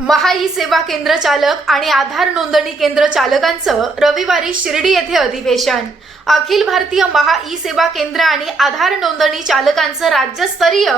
महा E सेवा केंद्र चालक आणि आधार नोंदणी केंद्र चालकांचं रविवारी शिर्डी येथे अधिवेशन. अखिल भारतीय महा ई सेवा केंद्र आणि आधार नोंदणी चालकांचं राज्यस्तरीय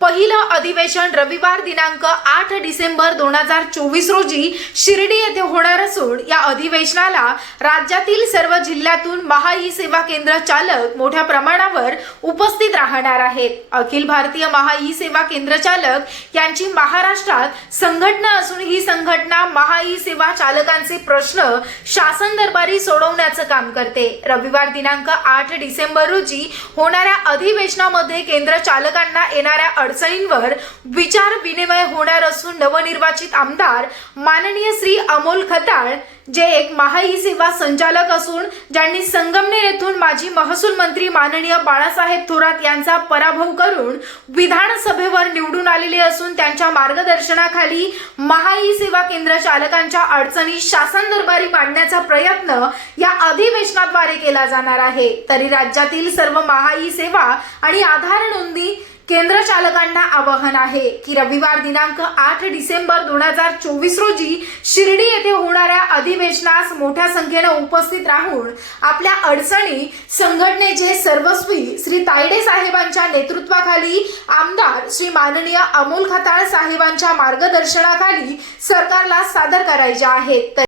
पहिलं अधिवेशन रविवार दिनांक आठ डिसेंबर दोन हजार चोवीस रोजी शिर्डी येथे होणार असून या अधिवेशनाला राज्यातील सर्व जिल्ह्यातून महा ई सेवा केंद्र चालक मोठ्या प्रमाणावर उपस्थित राहणार आहेत. अखिल भारतीय महा ई सेवा केंद्र चालक यांची महाराष्ट्रात संघटना असून ही संघटना महा ई सेवा चालकांचे प्रश्न शासन दरबारी सोडवण्याचं काम करते. रविवार दिनांक आठ डिसेंबर रोजी होणाऱ्या अधिवेशनामध्ये केंद्र चालकांना येणाऱ्या अडचणींवर विचार विनिमय होणार असून नवनिर्वाचित आमदार माननीय श्री अमोल खताळ जे एक महाई सेवा संचालक असून ज्यांनी संगमनेर येथून माजी महसूल मंत्री माननीय बाळासाहेब थोरात यांचा पराभव करून विधानसभेवर निवडून आलेले असून त्यांच्या मार्गदर्शनाखाली महाई सेवा केंद्र चालकांच्या अडचणी शासन दरबारी मांडण्याचा प्रयत्न या अधिवेशनाद्वारे केला जाणार आहे. तरी राज्यातील सर्व महाई सेवा आणि आधार नोंदणी केंद्र चालकांना आवाहन आहे की रविवार दिनांक आठ डिसेंबर दोन हजार चोवीस रोजी शिर्डी येथे होणाऱ्या अधिवेशनास मोठ्या संख्येनं उपस्थित राहून आपल्या अडचणी संघटनेचे सर्वस्वी श्री तायडे साहेबांच्या नेतृत्वाखाली आमदार श्री माननीय अमोल खताळ साहेबांच्या मार्गदर्शनाखाली सरकारला सादर करायच्या आहेत.